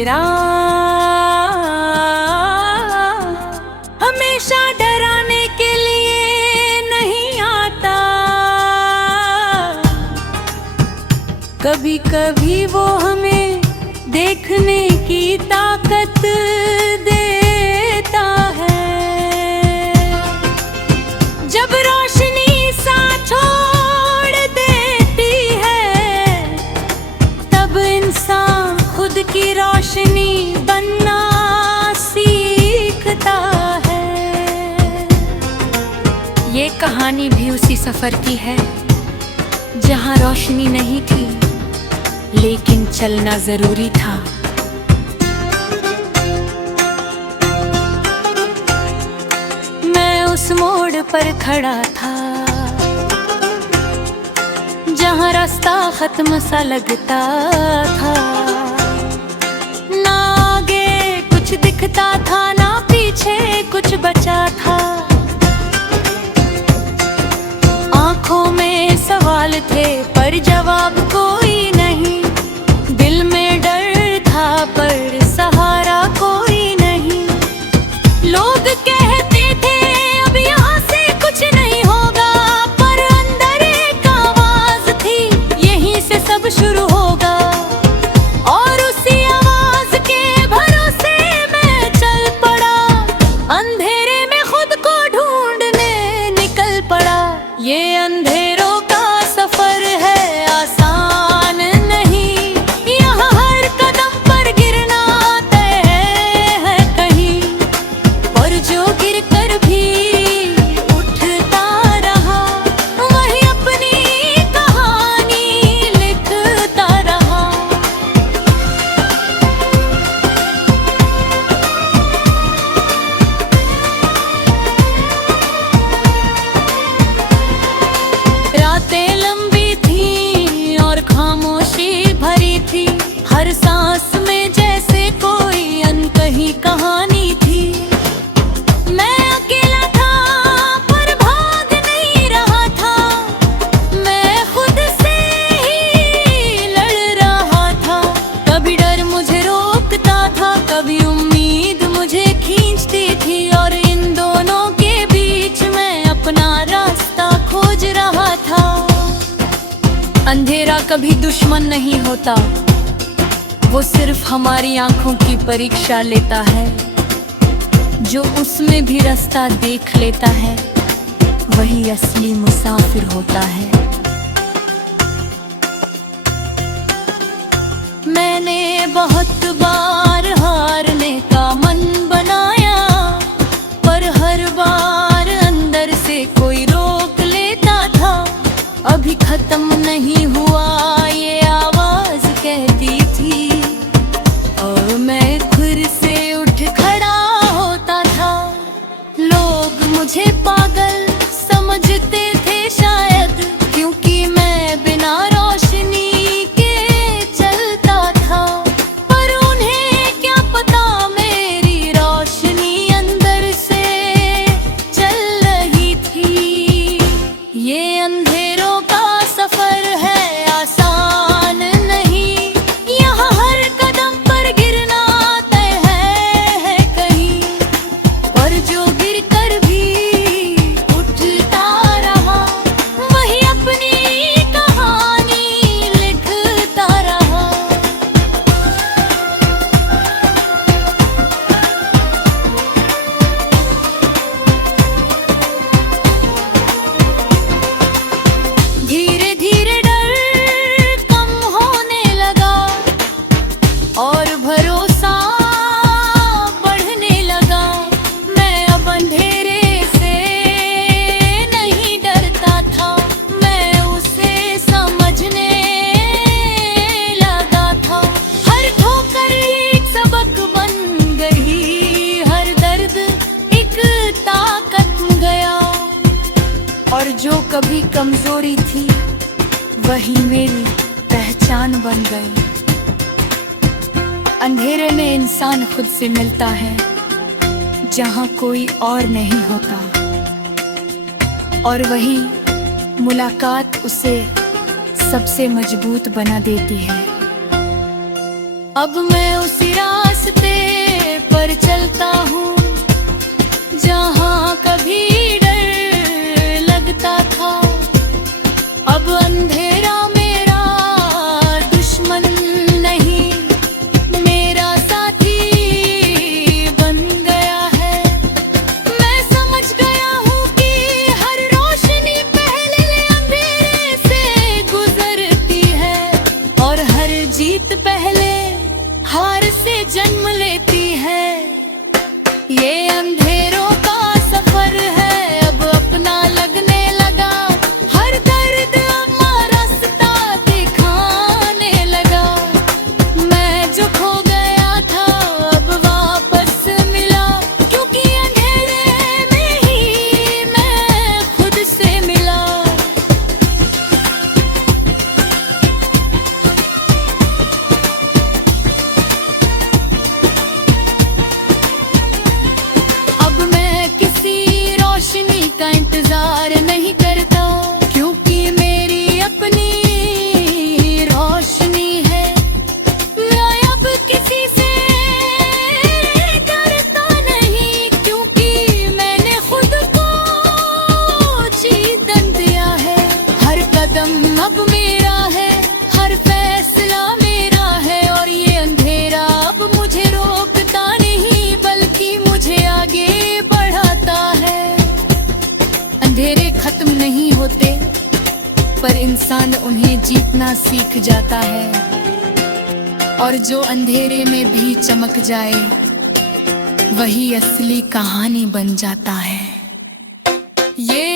अंधेरा हमेशा डराने के लिए नहीं आता। कभी कभी वो हमें देखने की ताकत देता है। जब रोशनी साथ छोड़ देती है, तब इंसान खुद की रोशनी बनना सीखता है। ये कहानी भी उसी सफर की है जहाँ रोशनी नहीं थी, लेकिन चलना जरूरी था। मैं उस मोड़ पर खड़ा था जहाँ रास्ता खत्म सा लगता था। ना आगे कुछ दिखता था, ना पीछे कुछ बचा था। आंखों में सवाल थे पर जवाब कोई नहीं। दिल में डर था पर सहारा कोई नहीं। लोग कहते थे अब यहाँ से कुछ नहीं होगा, पर अंदर एक आवाज थी, यहीं से सब शुरू होगा। और उसी आवाज के भरोसे मैं चल पड़ा, अंधेरे में खुद को ढूंढने निकल पड़ा। ये अंधेरों का सफर है आसान नहीं, यहाँ हर कदम पर गिरना तय है कहीं। और जो गिर कर भी उठता रहा, वही अपनी कहानी लिखता रहा। रातें लंबी थी और खामोशी भरी थी, हर सांस में जैसे कोई अनकही कहानी थी। मैं अकेला था पर भाग नहीं रहा था, मैं खुद से ही लड़ रहा था। कभी डर मुझे रोकता था, कभी उम्मीद मुझे खींचती थी, और इन दोनों के बीच मैं अपना रास्ता खोज रहा था। अंधेरा कभी दुश्मन नहीं होता, वो सिर्फ हमारी आंखों की परीक्षा लेता है। जो उसमें भी रास्ता देख लेता है, वही असली मुसाफिर होता है। मैंने बहुत बार हारने का मन बनाया, पर हर बार अंदर से कोई रोक लेता था। अभी खत्म नहीं हुआ, ये आवाज कहती थी, और मैं फिर से उठ खड़ा होता था। लोग मुझे पागल समझते थे शायद, क्योंकि मैं बिना रोशनी के चलता था। पर उन्हें क्या पता मेरी रोशनी अंदर से चल रही थी। ये अंधेरों का सफर है आसान नहीं, यहाँ हर कदम पर गिरना तय है कहीं। और जो गिर कर भी उठता रहा, वही अपनी कहानी लिखता रहा। धीरे धीरे डर कम होने लगा और भरोसा बढ़ने लगा। मैं अब अंधेरे से नहीं डरता था, मैं उसे समझने लगा था। हर ठोकर एक सबक बन गई, हर दर्द एक ताकत गया। और जो कभी कमजोरी थी, वही मेरी पहचान बन गई। अंधेरे में इंसान खुद से मिलता है, जहाँ कोई और नहीं होता, और वही मुलाकात उसे सबसे मजबूत बना देती है। अब मैं उसी रास्ते पर चलता हूँ जहाँ कभी डर लगता था। अब अंधेरा मेरा दुश्मन नहीं, मेरा साथी बन गया है। मैं समझ गया हूँ कि हर रोशनी पहले अंधेरे से गुजरती है और हर जीत पहले हार से जन्म लेती है। ये अंधेरों का सफर है अब अपना लगने लगा, हर दर्द अपना रास्ता दिखाने लगा। मैं जो खो गया था अब वापस मिला, क्योंकि अंधेरे में ही मैं खुद से मिला। अब मैं किसी रोशनी का इंतजार नहीं करता, क्योंकि मेरी अपनी रोशनी है। मैं अब किसी से डरता नहीं, क्योंकि मैंने खुद को जीतन दिया है। हर कदम अब मेरा है, हर फैसला मेरा है, और ये अंधेरा अब मुझे रोकता नहीं बल्कि मुझे आगे बढ़ाता है। अंधेरे खत्म नहीं होते, पर इंसान उन्हें जीतना सीख जाता है। और जो अंधेरे में भी चमक जाए वही असली कहानी बन जाता है। ये